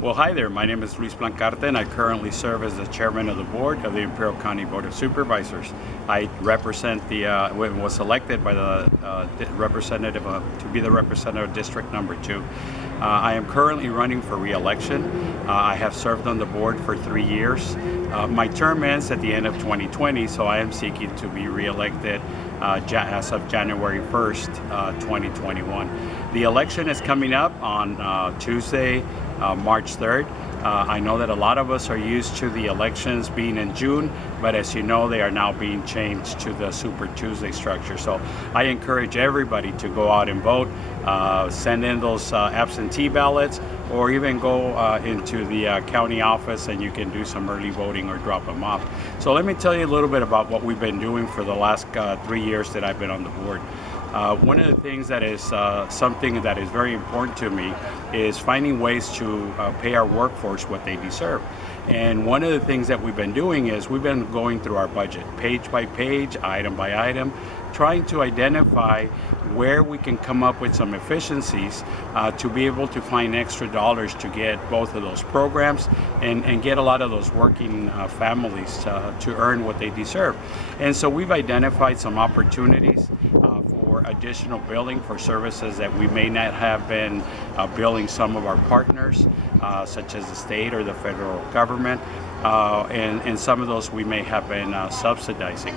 Well, hi there. My name is Plancarte, and I currently serve as the chairman of the board of the Imperial County Board of Supervisors. I represent was elected by the representative to be the representative of District Number 2. I am currently running for re-election. I have served on the board for 3 years. My term ends at the end of 2020, so I am seeking to be re-elected as of January 1st, 2021. The election is coming up on Tuesday, March 3rd. I know that a lot of us are used to the elections being in June, but as you know, they are now being changed to the Super Tuesday structure. So I encourage everybody to go out and vote, send in those absentee ballots, or even go into the county office and you can do some early voting or drop them off. So let me tell you a little bit about what we've been doing for the last 3 years that I've been on the board. One of the things that is something that is very important to me is finding ways to pay our workforce what they deserve. And one of the things that we've been doing is we've been going through our budget, page by page, item by item, trying to identify where we can come up with some efficiencies to be able to find extra dollars to get both of those programs and get a lot of those working families to earn what they deserve. And so we've identified some opportunities for additional billing for services that we may not have been billing some of our partners, such as the state or the federal government. And some of those we may have been subsidizing.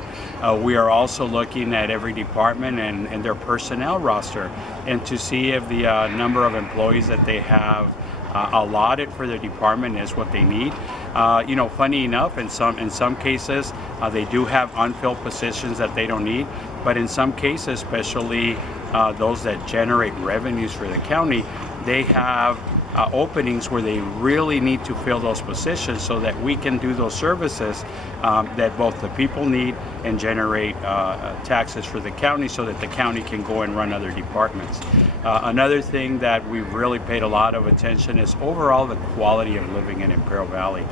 We are also looking at every department and their personnel roster and to see if the number of employees that they have allotted for their department is what they need. Funny enough, in some cases, they do have unfilled positions that they don't need, but in some cases, especially those that generate revenues for the county, they have openings where they really need to fill those positions so that we can do those services that both the people need and generate taxes for the county so that the county can go and run other departments. Another thing that we've really paid a lot of attention is overall the quality of living in Imperial Valley.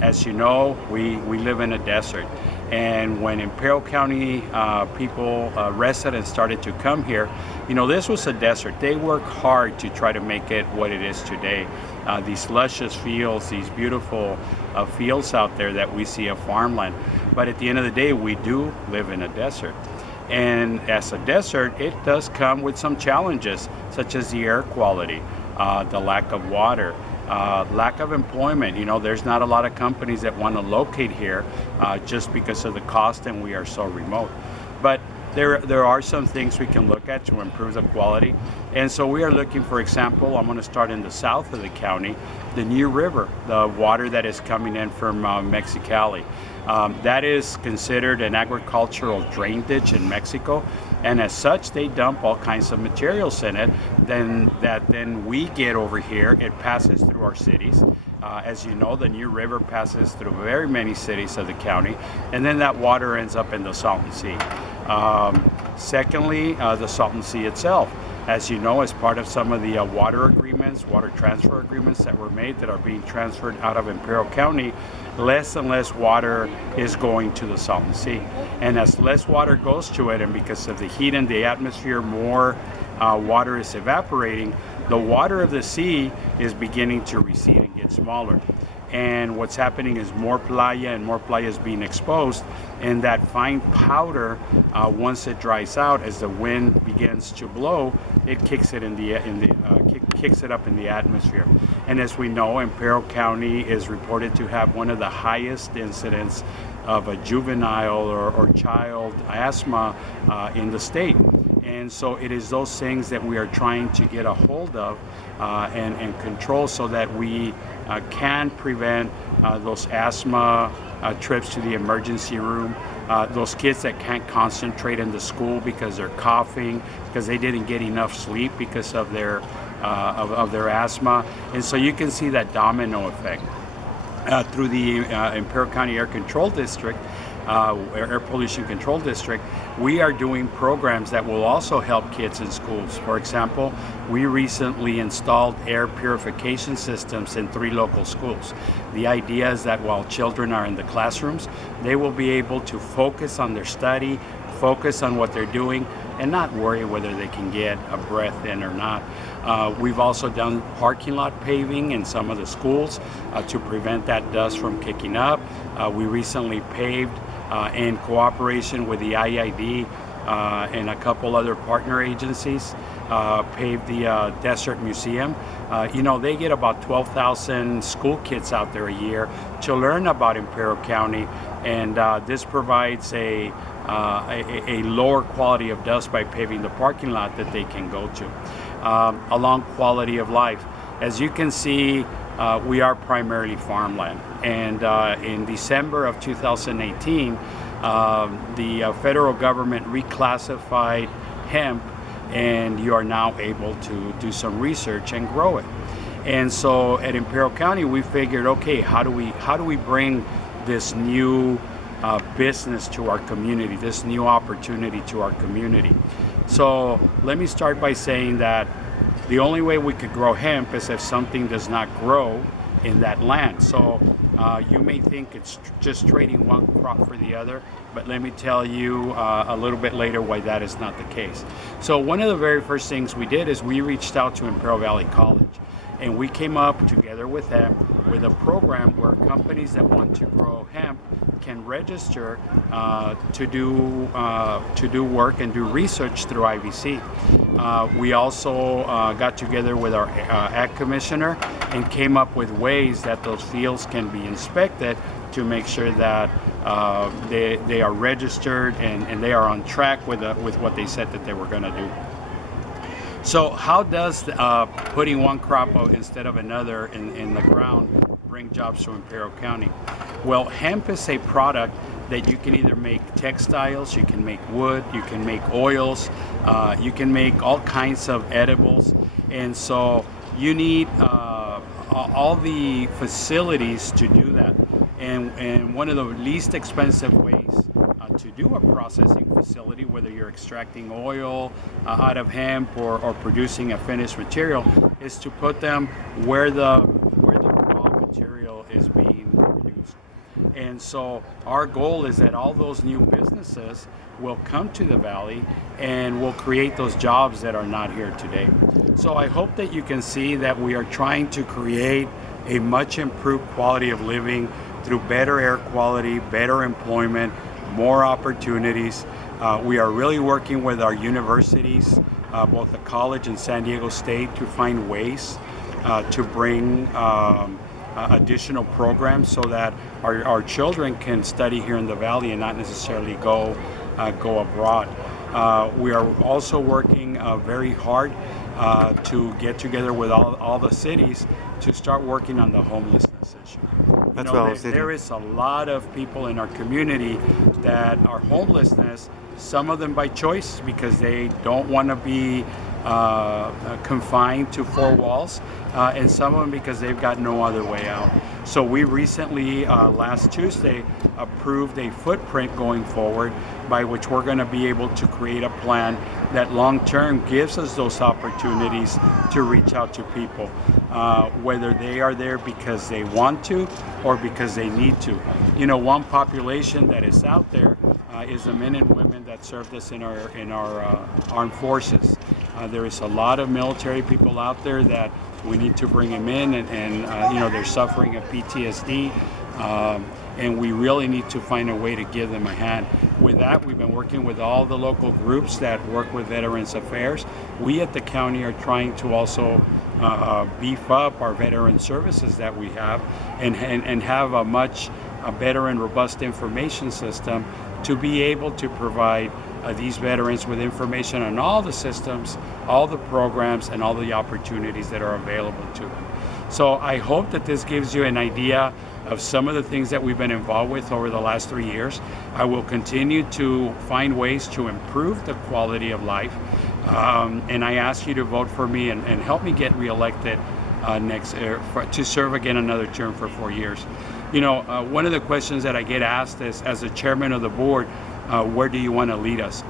As you know, we live in a desert. And when Imperial County residents started to come here, this was a desert. They worked hard to try to make it what it is today. These luscious fields, these beautiful fields out there that we see of farmland. But at the end of the day, we do live in a desert. And as a desert, it does come with some challenges, such as the air quality, the lack of water, lack of employment. There's not a lot of companies that want to locate here just because of the cost, and we are so remote. But there are some things we can look at to improve the quality. And so we are looking, for example, I'm going to start in the south of the county, the New River, the water that is coming in from Mexicali. That is considered an agricultural drain ditch in Mexico. And as such, they dump all kinds of materials in it. Then we get over here. It passes through our cities. As you know, the New River passes through very many cities of the county, and then that water ends up in the Salton Sea. Secondly, the Salton Sea itself. As you know, as part of some of the water transfer agreements that were made that are being transferred out of Imperial County, less and less water is going to the Salton Sea. And as less water goes to it, and because of the heat in the atmosphere, more water is evaporating, the water of the sea is beginning to recede and get smaller. And what's happening is more playa is being exposed, and that fine powder, once it dries out, as the wind begins to blow, it kicks it up in the atmosphere. And as we know, Imperial County is reported to have one of the highest incidents of a juvenile or child asthma in the state. And so it is those things that we are trying to get a hold of and control so that we can prevent those asthma trips to the emergency room, those kids that can't concentrate in the school because they're coughing, because they didn't get enough sleep because of their asthma. And so you can see that domino effect. Through the Imperial County Air Control District, Air Pollution Control District, we are doing programs that will also help kids in schools. For example, we recently installed air purification systems in 3 local schools. The idea is that while children are in the classrooms, they will be able to focus on their study, focus on what they're doing, and not worry whether they can get a breath in or not. We've also done parking lot paving in some of the schools to prevent that dust from kicking up. We recently paved in cooperation with the IID and a couple other partner agencies, paved the Desert Museum. They get about 12,000 school kids out there a year to learn about Imperial County, and this provides a lower quality of dust by paving the parking lot that they can go to. Along quality of life, as you can see, we are primarily farmland, and in December of 2018, the federal government reclassified hemp, and you are now able to do some research and grow it. And so at Imperial County, we figured, okay, how do we bring this new business to our community, this new opportunity to our community? So let me start by saying that the only way we could grow hemp is if something does not grow in that land. So you may think it's just trading one crop for the other, but let me tell you a little bit later why that is not the case. So one of the very first things we did is we reached out to Imperial Valley College, and we came up together with them with a program where companies that want to grow hemp can register to do work and do research through IVC. We also got together with our ag commissioner and came up with ways that those fields can be inspected to make sure that they are registered and they are on track with what they said that they were going to do. So how does putting one crop instead of another in the ground bring jobs to Imperial County? Well, hemp is a product that you can either make textiles, you can make wood, you can make oils, you can make all kinds of edibles, and so you need all the facilities to do that. And one of the least expensive ways to do a processing facility, whether you're extracting oil out of hemp or producing a finished material, is to put them where the raw material is being produced. And so our goal is that all those new businesses will come to the valley and will create those jobs that are not here today. So I hope that you can see that we are trying to create a much improved quality of living through better air quality, better employment, more opportunities. We are really working with our universities, both the college and San Diego State, to find ways to bring additional programs so that our children can study here in the valley and not necessarily go abroad. We are also working very hard to get together with all the cities to start working on the homelessness issue. There is a lot of people in our community that are homelessness, some of them by choice because they don't want to be confined to four walls, and some of them because they've got no other way out. So we recently, last Tuesday, approved a footprint going forward by which we're going to be able to create a plan that long-term gives us those opportunities to reach out to people, whether they are there because they want to or because they need to. One population that is out there is the men and women that served us in our armed forces. There is a lot of military people out there that we need to bring them in, and they're suffering of PTSD, and we really need to find a way to give them a hand. With that, we've been working with all the local groups that work with Veterans Affairs. We at the county are trying to also beef up our veteran services that we have and have a much better and robust information system to be able to provide these veterans with information on all the systems, all the programs, and all the opportunities that are available to them. So I hope that this gives you an idea of some of the things that we've been involved with over the last 3 years. I will continue to find ways to improve the quality of life, and I ask you to vote for me and help me get reelected to serve again another term for 4 years. One of the questions that I get asked is, as a chairman of the board, where do you want to lead us?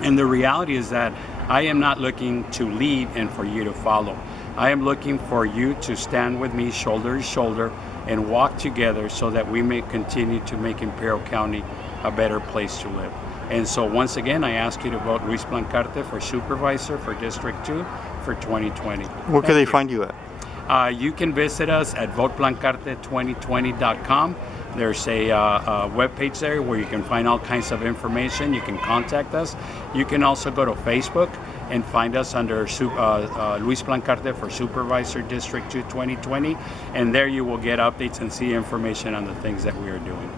And the reality is that I am not looking to lead and for you to follow. I am looking for you to stand with me shoulder to shoulder and walk together so that we may continue to make Imperial County a better place to live. And so once again, I ask you to vote Luis Plancarte for Supervisor for District 2 for 2020. Where can they find you at? You can visit us at voteplancarte2020.com. There's a webpage there where you can find all kinds of information. You can contact us. You can also go to Facebook and find us under Luis Plancarte for Supervisor District 2 2020. And there you will get updates and see information on the things that we are doing.